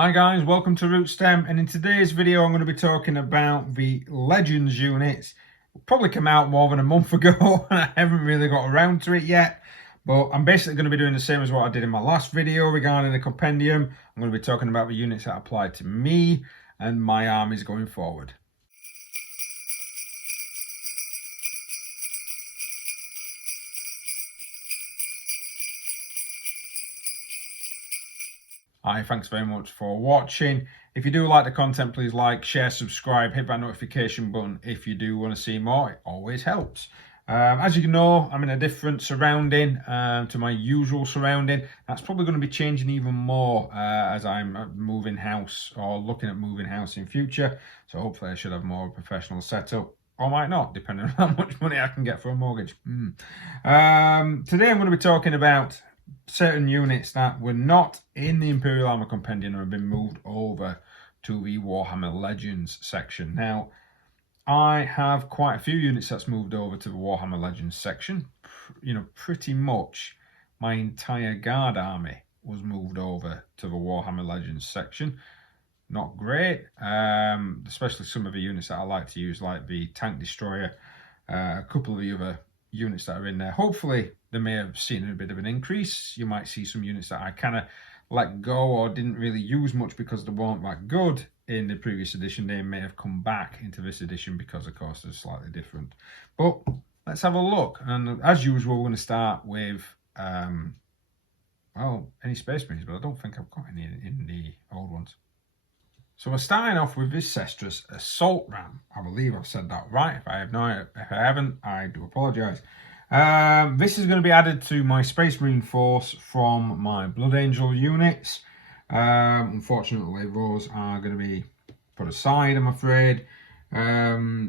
Hi guys, welcome to Root Stem, and in today's video I'm going to be talking about the Legends units. It probably came out more than a month ago and I haven't really got around to it yet, but I'm basically going to be doing the same as what I did in my last video regarding the compendium. I'm going to be talking about the units that apply to me and my armies going forward. Hi, thanks very much for watching. If you do like the content, please like, share, subscribe, hit that notification button if you do want to see more. It always helps. As you know, I'm in a different surrounding to my usual surrounding. That's probably going to be changing even more as I'm moving house or looking at moving house in future. So hopefully I should have more professional setup. Or might not, depending on how much money I can get for a mortgage. Today I'm going to be talking about certain units that were not in the Imperial Armour Compendium have been moved over to the Warhammer Legends section. Now, I have quite a few units that's moved over to the Warhammer Legends section. You know, pretty much my entire Guard army was moved over to the Warhammer Legends section. Not great, especially some of the units that I like to use, like the Tank Destroyer, a couple of the other units that are in there. Hopefully they may have seen a bit of an increase. You might see some units that I kind of let go or didn't really use much because they weren't that good in the previous edition. They may have come back into this edition because of course they're slightly different. But let's have a look, and as usual we're going to start with well, any Space Marines, but I don't think I've got any in the old ones. So we're starting off with this Sestras Assault Ram. I believe I've said that right. If I haven't, I do apologise. This is going to be added to my Space Marine force from my Blood Angel units. Unfortunately, those are going to be put aside, I'm afraid.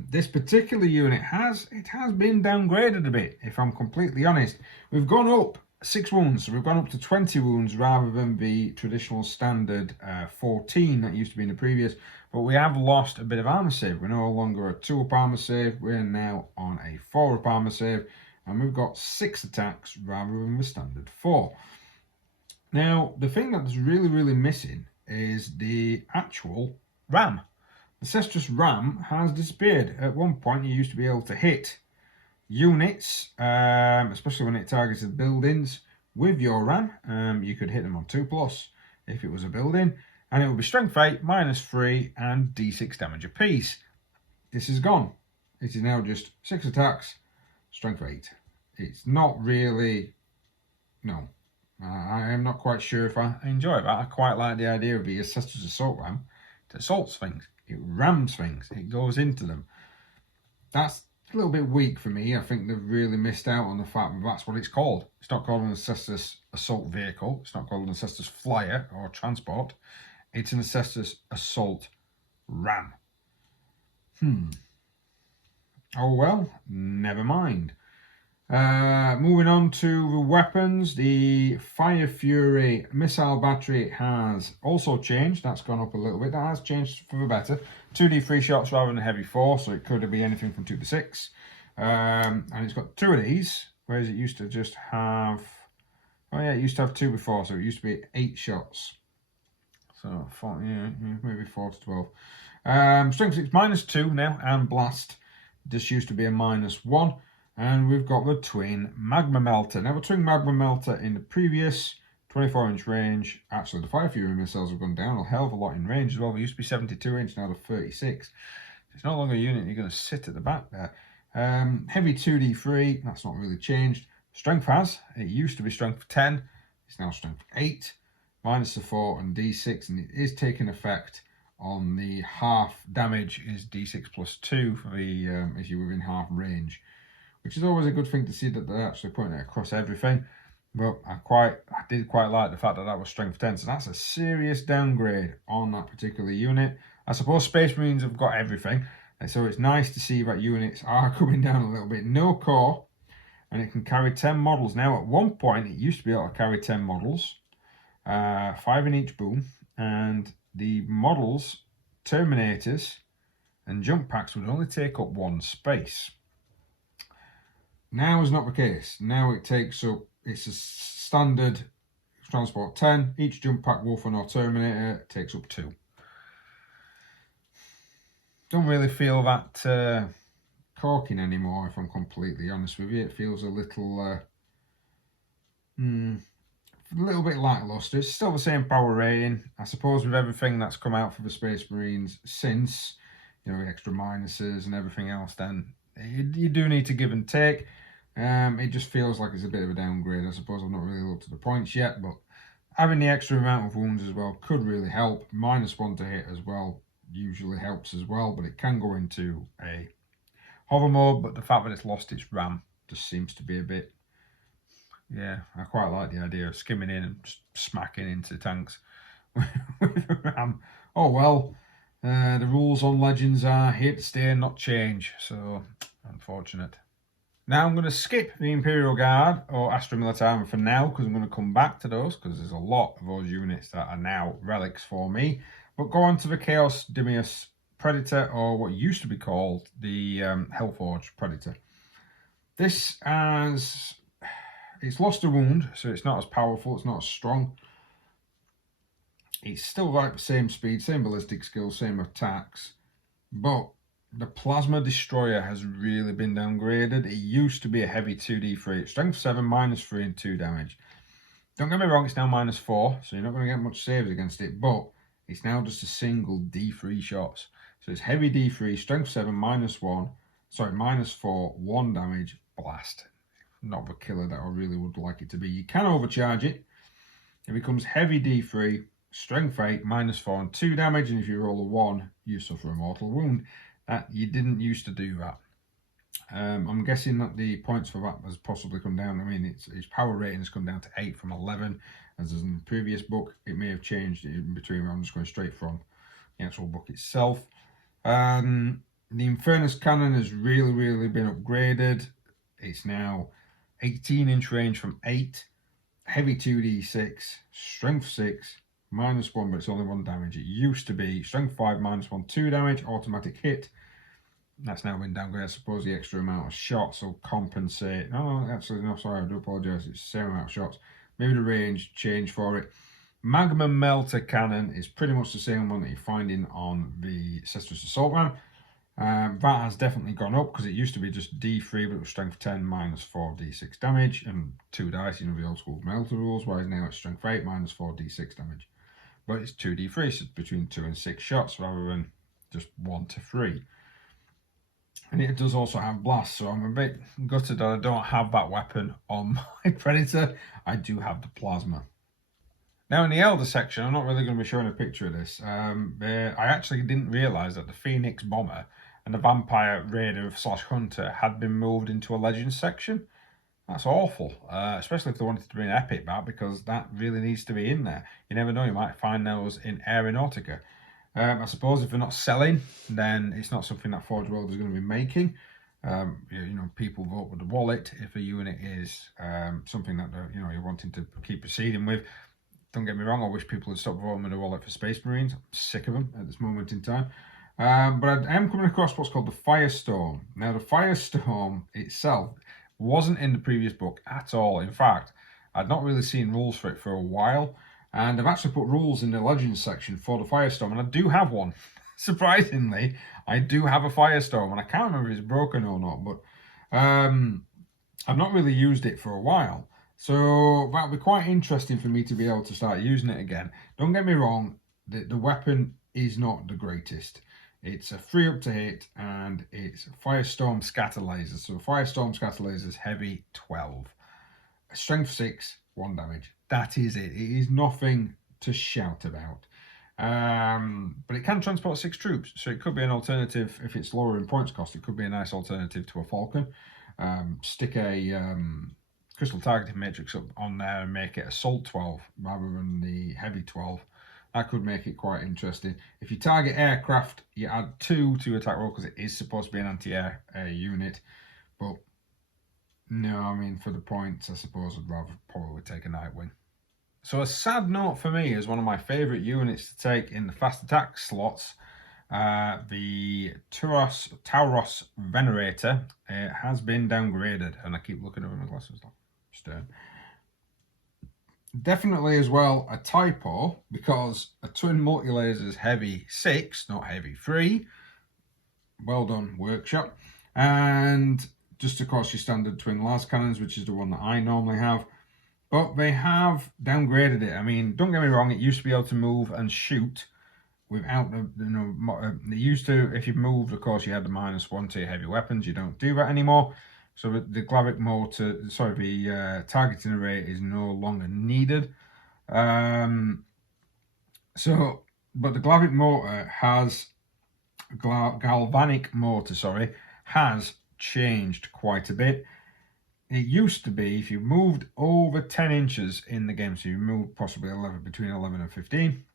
This particular unit has been downgraded a bit, if I'm completely honest. We've gone up 6 wounds, so we've gone up to 20 wounds rather than the traditional standard 14 that used to be in the previous, but we have lost a bit of armor save. We're no longer a 2-up armor save, we're now on a 4-up armor save, and we've got 6 attacks rather than the standard 4. Now, the thing that's really missing is the actual ram. The Sestras Ram has disappeared. At one point you used to be able to hit units, especially when it targeted buildings, with your ram. You could hit them on 2+ if it was a building, and it would be strength 8, -3, and d6 damage apiece. This is gone. It is now just 6 attacks, strength 8. It's not really, no, I am not quite sure if I enjoy that. I quite like the idea of the Sestras Assault Ram. It assaults things, it rams things, it goes into them. That's a little bit weak for me. I think they've really missed out on the fact that that's what it's called. It's not called an Sestras Assault Vehicle. It's not called an Sestras Flyer or Transport. It's an Sestras Assault Ram. Oh well, never mind. Moving on to the weapons, the Fire Fury missile battery has also changed. That's gone up a little bit. That has changed for the better. 2d3 shots rather than a heavy 4, so it could be anything from 2 to 6. And it's got 2 of these, whereas it used to just have, oh yeah, it used to have 2 before, so it used to be 8 shots. So 4, yeah, maybe 4 to 12. Strength 6 -2 now, and blast just used to be a -1. And we've got the twin magma melter. Now the twin magma melter in the previous 24-inch range, actually the Fire Fury missiles have gone down a hell of a lot in range as well. They used to be 72-inch, now they're 36. It's no longer a unit you're going to sit at the back there. Heavy 2d3, that's not really changed. Strength has, it used to be strength 10, it's now strength 8, -4 and d6, and it is taking effect on the half damage is d6 +2 for the if you're within half range, which is always a good thing to see that they're actually putting it across everything. But I did quite like the fact that that was strength 10, so that's a serious downgrade on that particular unit. I suppose Space Marines have got everything, and so it's nice to see that units are coming down a little bit. No core, and it can carry 10 models. Now at one point it used to be able to carry 10 models, 5 in each boom, and the models, Terminators and jump packs would only take up 1 space. Now is not the case. Now it takes up, it's a standard transport 10. Each jump pack, Wolfen or Terminator takes up 2. Don't really feel that corking anymore, if I'm completely honest with you. It feels a little bit lackluster. It's still the same power rating. I suppose with everything that's come out for the Space Marines since, you know, extra minuses and everything else, then you do need to give and take. It just feels like it's a bit of a downgrade. I suppose I've not really looked at the points yet, but having the extra amount of wounds as well could really help. -1 to hit as well usually helps as well, but it can go into a hover mode. But the fact that it's lost its ram just seems to be a bit, yeah, I quite like the idea of skimming in and just smacking into tanks with a ram. Oh well, the rules on Legends are here to stay and not change, so unfortunate. Now I'm going to skip the Imperial Guard or Astra Militarum for now, because I'm going to come back to those, because there's a lot of those units that are now relics for me. But go on to the Chaos Demius Predator, or what used to be called the Hellforge Predator. This has, it's lost a wound, so it's not as powerful, it's not as strong. It's still like the same speed, same ballistic skills, same attacks, but the Plasma Destroyer has really been downgraded. It used to be a heavy 2d3, strength 7, -3 and 2 damage. Don't get me wrong, it's now -4, so you're not going to get much saves against it, but it's now just a single d3 shots. So it's heavy d3, strength 7, -1, sorry, -4, 1 damage, blast. Not the killer that I really would like it to be. You can overcharge it. It becomes heavy d3, strength 8, -4 and 2 damage, and if you roll a 1, you suffer a mortal wound. You didn't used to do that. I'm guessing that the points for that has possibly come down. I mean, its power rating has come down to 8 from 11, as is in the previous book. It may have changed in between. I'm just going straight from the actual book itself. The Infernus Cannon has really been upgraded. It's now 18-inch range from 8, heavy 2d6, strength 6, -1, but it's only 1 damage. It used to be strength 5, -1, 2 damage, automatic hit. That's now been downgraded. I suppose the extra amount of shots will compensate. No, actually, no, sorry, I do apologise. It's the same amount of shots. Maybe the range changed for it. Magma Melter Cannon is pretty much the same one that you're finding on the Sestras Assault Ram. That has definitely gone up, because it used to be just d3, but it was strength 10, -4 d6 damage, and 2 dice, you know, the old school Melter rules, whereas now it's strength 8, -4 d6 damage. But it's 2d3, so it's between 2 and 6 shots rather than just 1 to 3. And it does also have blast, so I'm a bit gutted that I don't have that weapon on my Predator. I do have the Plasma. Now in the Elder section, I'm not really going to be showing a picture of this. I actually didn't realise that the Phoenix Bomber and the Vampire Raider / Hunter had been moved into a Legends section. That's awful, especially if they wanted to be an epic bat, because that really needs to be in there. You never know, you might find those in Aeronautica. I suppose if they're not selling, then it's not something that Forge World is going to be making. You know, people vote with the wallet if a unit is something that you're wanting to keep proceeding with. Don't get me wrong, I wish people would stop voting with the wallet for Space Marines. I'm sick of them at this moment in time. But I am coming across what's called the Firestorm. Now, the Firestorm itself wasn't in the previous book at all. In fact, I'd not really seen rules for it for a while. And I've actually put rules in the Legends section for the Firestorm, and I do have one. Surprisingly, I do have a Firestorm, and I can't remember if it's broken or not, but I've not really used it for a while. So that'll be quite interesting for me to be able to start using it again. Don't get me wrong, the weapon is not the greatest. It's a 3 up to hit, and it's Firestorm Scatter Laser. So Firestorm Scatter Laser is heavy 12. Strength 6, 1 damage. That is it. It is nothing to shout about. But it can transport 6 troops, so it could be an alternative. If it's lower in points cost, it could be a nice alternative to a Falcon. Stick a Crystal Targeting Matrix up on there and make it Assault 12 rather than the Heavy 12. That could make it quite interesting. If you target aircraft, you add 2 to attack roll, because it is supposed to be an anti-air unit. But no, I mean, for the points, I suppose I'd rather probably take a Nightwing. So a sad note for me is one of my favourite units to take in the fast attack slots, the Tauros Venerator. It has been downgraded, and I keep looking over my glasses. Stern. Definitely as well a typo, because a twin multi-lasers heavy 6, not heavy 3. Well done, workshop. And just of course your standard twin las cannons, which is the one that I normally have. But they have downgraded it. I mean, don't get me wrong, it used to be able to move and shoot without the, they used to, if you moved, of course, you had the -1 to your heavy weapons. You don't do that anymore. So the Glavic motor, sorry, the targeting array is no longer needed. But the Glavic motor has, galvanic motor, sorry, has changed quite a bit. It used to be if you moved over 10 inches in the game, so you moved possibly between 11 and 15,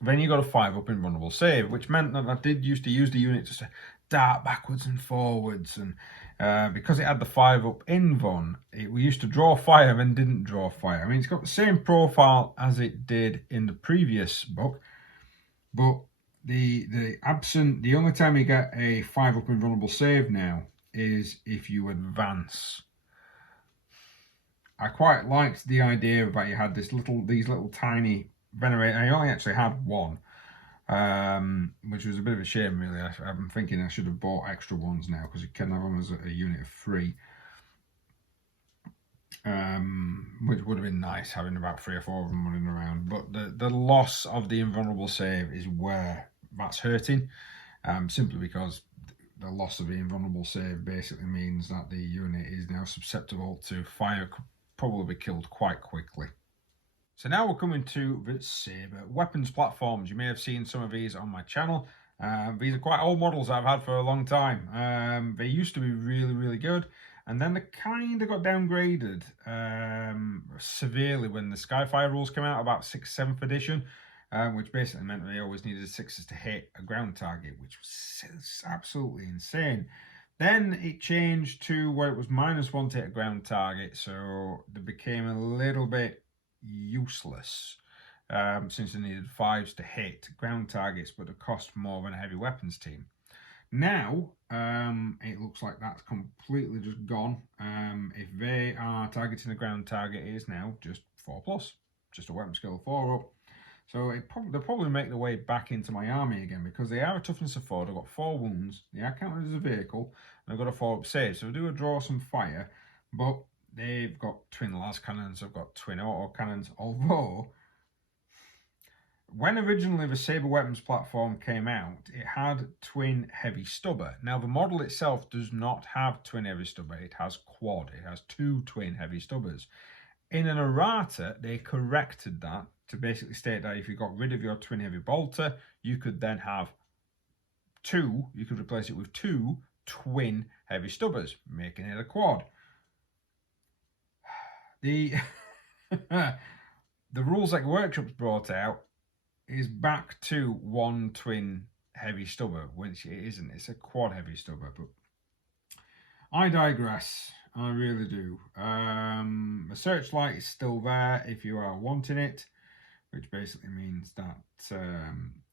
then you got a 5-up invulnerable save, which meant that I did used to use the unit to dart backwards and forwards, and because it had the 5-up invuln, we used to draw fire and didn't draw fire. I mean, it's got the same profile as it did in the previous book, but the only time you get a 5-up invulnerable save now is if you advance. I quite liked the idea that you had these little tiny venerate. I only actually had one, which was a bit of a shame, really. I'm thinking I should have bought extra ones now, because you can have them as a unit of 3, which would have been nice, having about 3 or 4 of them running around. But the loss of the invulnerable save is where that's hurting, simply because the loss of the invulnerable save basically means that the unit is now susceptible to fire, probably be killed quite quickly. So now we're coming to the Sabre weapons platforms. You may have seen some of these on my channel. These are quite old models I've had for a long time. They used to be really, really good, and then they kind of got downgraded severely when the Skyfire rules came out, about 6th, 7th edition, which basically meant that they always needed 6s to hit a ground target, which was absolutely insane. Then it changed to where it was -1 to hit a ground target, so they became a little bit useless, since they needed 5s to hit ground targets, but they cost more than a heavy weapons team. Now it looks like that's completely just gone. If they are targeting a ground target, it is now just 4+, just a weapon skill 4-up. So they'll probably make their way back into my army again, because they are a toughness of 4. They've got 4 wounds. They are counted as a vehicle. And they've got a 4-up save. So they do draw some fire, but they've got twin las cannons. They've got twin auto cannons. Although, when originally the Sabre weapons platform came out, it had twin heavy stubber. Now the model itself does not have twin heavy stubber. It has quad. It has 2 twin heavy stubbers. In an errata, they corrected that to basically state that if you got rid of your twin heavy bolter, you could then have 2, you could replace it with 2 twin heavy stubbers, making it a quad. The rules like Workshop's brought out is back to 1 twin heavy stubber, which it isn't. It's a quad heavy stubber, but I digress. I really do. The searchlight is still there if you are wanting it, which basically means that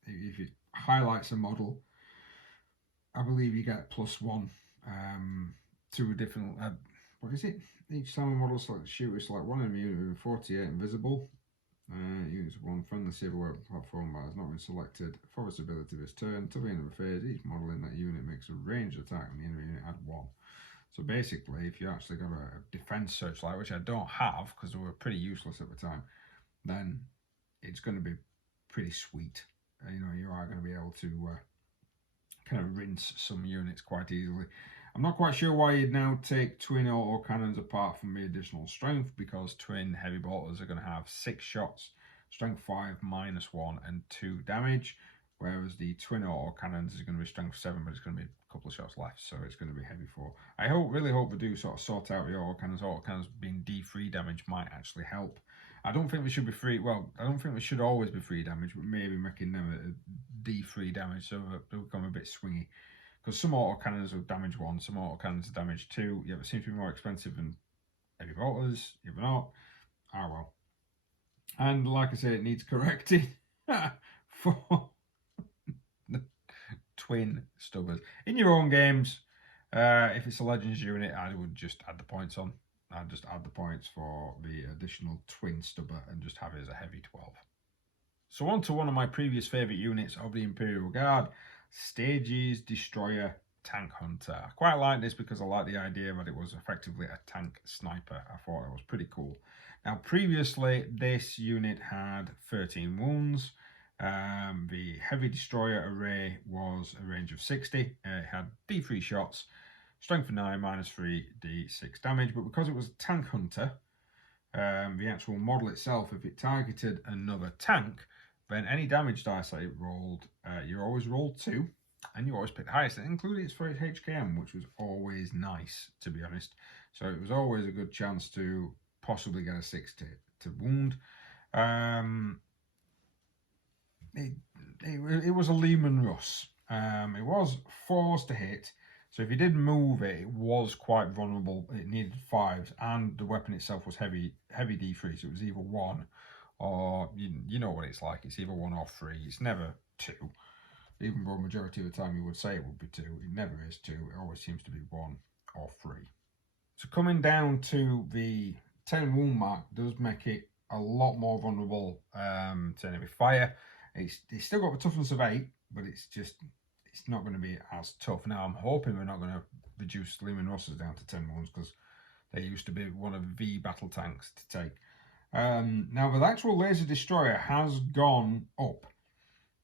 if it highlights a model, I believe you get +1 to a different. What is it? Each time a model selects shoot, it's like 1 enemy unit with 48 invisible. Units 1 friendly Sabre weapon platform that has not been selected for its ability this turn. Until the end of the phase, each model in that unit makes a ranged attack, and the enemy unit had 1. So basically, if you actually got a defense searchlight, which I don't have because they were pretty useless at the time, then it's going to be pretty sweet. You are going to be able to kind of rinse some units quite easily. I'm not quite sure why you'd now take twin auto cannons apart from the additional strength, because twin heavy bolters are going to have 6 shots, strength 5, -1, and 2 damage, whereas the twin auto cannons is going to be strength 7, but it's going to be a couple of shots left, so it's going to be heavy 4. I really hope they do sort of sort out the auto cannons. Auto cannons being D3 damage might actually help. I don't think they should be free. Well, I don't think they should always be free damage, but maybe making them a D3 damage so that they become a bit swingy. Because some auto cannons are damage 1, some auto cannons are damage 2. Yeah, it seems to be more expensive than heavy bolters. Yeah, but not. Ah, well. And like I say, it needs correcting for the twin stubbers. In your own games, if it's a Legends unit, I would just add the points on. I'd just add the points for the additional twin stubber and just have it as a heavy 12. So on to one of my previous favourite units of the Imperial Guard, Sestras Destroyer Tank Hunter. I quite like this because I like the idea that it was effectively a tank sniper. I thought it was pretty cool. Now previously this unit had 13 wounds. The heavy destroyer array was a range of 60. It had D3 shots, strength of 9, -3, D6 damage, but because it was a tank hunter, the actual model itself, if it targeted another tank, then any damage dice that it rolled, you always rolled 2, and you always picked the highest. It included for its HKM, which was always nice, to be honest. So it was always a good chance to possibly get a 6 to wound. It was a Lehman Russ. It was 4s to hit. So if you did move it, it was quite vulnerable. It needed 5s, and the weapon itself was heavy D3, so it was either 1 or, you know what it's like. It's either 1 or 3. It's never 2. Even though majority of the time you would say it would be 2, it never is 2. It always seems to be 1 or 3. So coming down to the 10 wound mark does make it a lot more vulnerable to enemy fire. It's still got the toughness of 8, but it's not going to be as tough. Now I'm hoping we're not going to reduce Lehman Russes down to 10 wounds, because they used to be one of the battle tanks to take. Now the actual laser destroyer has gone up.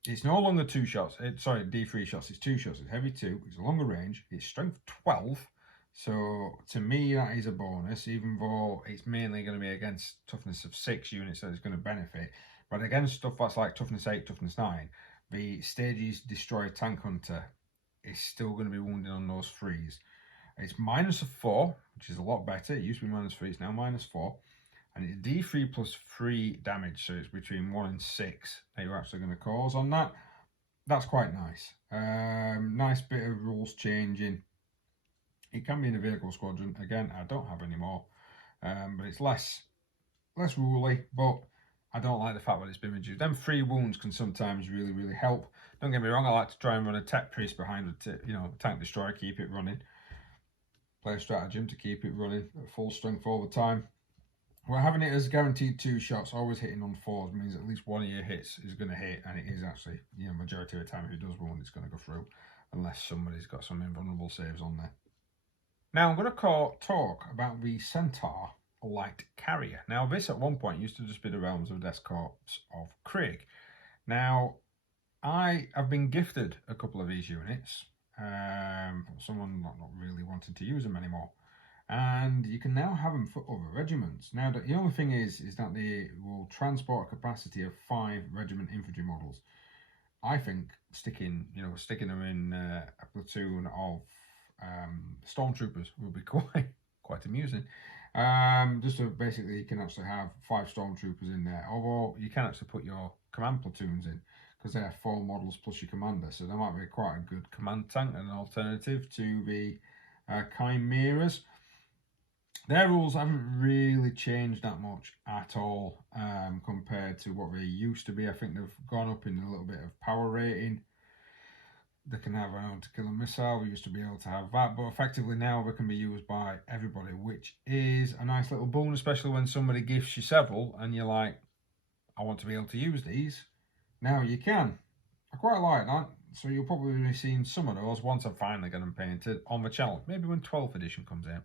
It's no longer 2 shots. Sorry, D3 shots. It's 2 shots. It's heavy 2. It's a longer range. It's strength 12. So to me that is a bonus, even though it's mainly going to be against toughness of 6 units that it's going to benefit. But against stuff that's like toughness 8, toughness 9, the Sestras Destroyer Tank Hunter is still going to be wounding on those 3s. It's -4, which is a lot better. It used to be -3, it's now -4. And it's D3 plus 3 damage, so it's between 1 and 6 that you're actually going to cause on that. That's quite nice. Nice bit of rules changing. It can be in a vehicle squadron. Again, I don't have any more. But it's less ruly, but I don't like the fact that it's been reduced. Them 3 wounds can sometimes really, really help. Don't get me wrong, I like to try and run a tech priest behind the tank destroyer, keep it running. Play a stratagem to keep it running at full strength all the time. Well, having it as guaranteed 2 shots, always hitting on 4s, means at least one of your hits is going to hit, and it is actually, majority of the time if it does wound, it's going to go through, unless somebody's got some invulnerable saves on there. Now I'm going to talk about the Centaur Light Carrier. Now this at one point used to just be the realms of Death Corps of Craig. Now I have been gifted a couple of these units. Someone not really wanted to use them anymore. And you can now have them for other regiments. Now the only thing is that they will transport a capacity of 5 regiment infantry models. I think sticking them in a platoon of stormtroopers will be quite amusing. Just so basically you can actually have 5 stormtroopers in there, although you can actually put your command platoons in, because they have 4 models plus your commander, so there might be quite a good command tank and an alternative to the Chimeras. Their rules haven't really changed that much at all compared to what they used to be. I think they've gone up in a little bit of power rating. They can have an anti-killer missile. We used to be able to have that, but effectively now they can be used by everybody, which is a nice little boon, especially when somebody gifts you several and you're like, I want to be able to use these. Now you can. I quite like that. So you'll probably be seeing some of those once I finally get them painted on the channel, maybe when 12th edition comes out.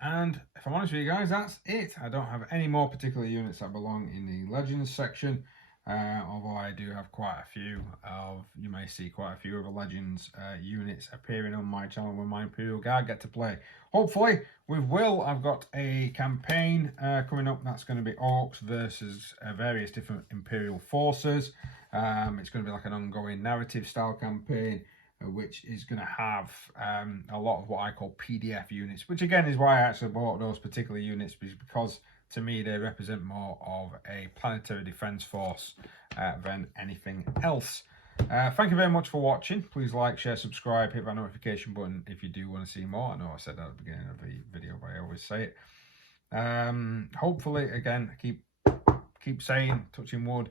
And if I'm honest with you guys, that's it. I don't have any more particular units that belong in the Legends section. Although I do have you may see quite a few of the Legends units appearing on my channel when my Imperial Guard get to play. Hopefully with Will, I've got a campaign coming up that's going to be Orcs versus various different Imperial forces. It's going to be like an ongoing narrative style campaign, which is going to have a lot of what I call PDF units, which again is why I actually bought those particular units, because to me they represent more of a planetary defense force than anything else. Thank you very much for watching. Please like, share, subscribe, hit that notification button if you do want to see more. I know I said that at the beginning of the video, but I always say it. Hopefully, again, keep saying, touching wood,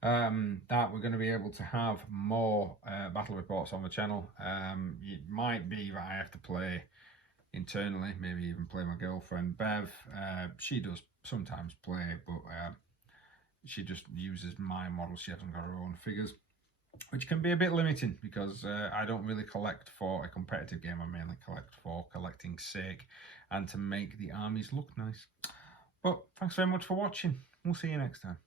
that we're going to be able to have more battle reports on the channel. It might be that I have to play internally, maybe even play my girlfriend Bev. She does sometimes play, but she just uses my models. She hasn't got her own figures, which can be a bit limiting because I don't really collect for a competitive game. I mainly collect for collecting's sake and to make the armies look nice. But thanks very much for watching. We'll see you next time.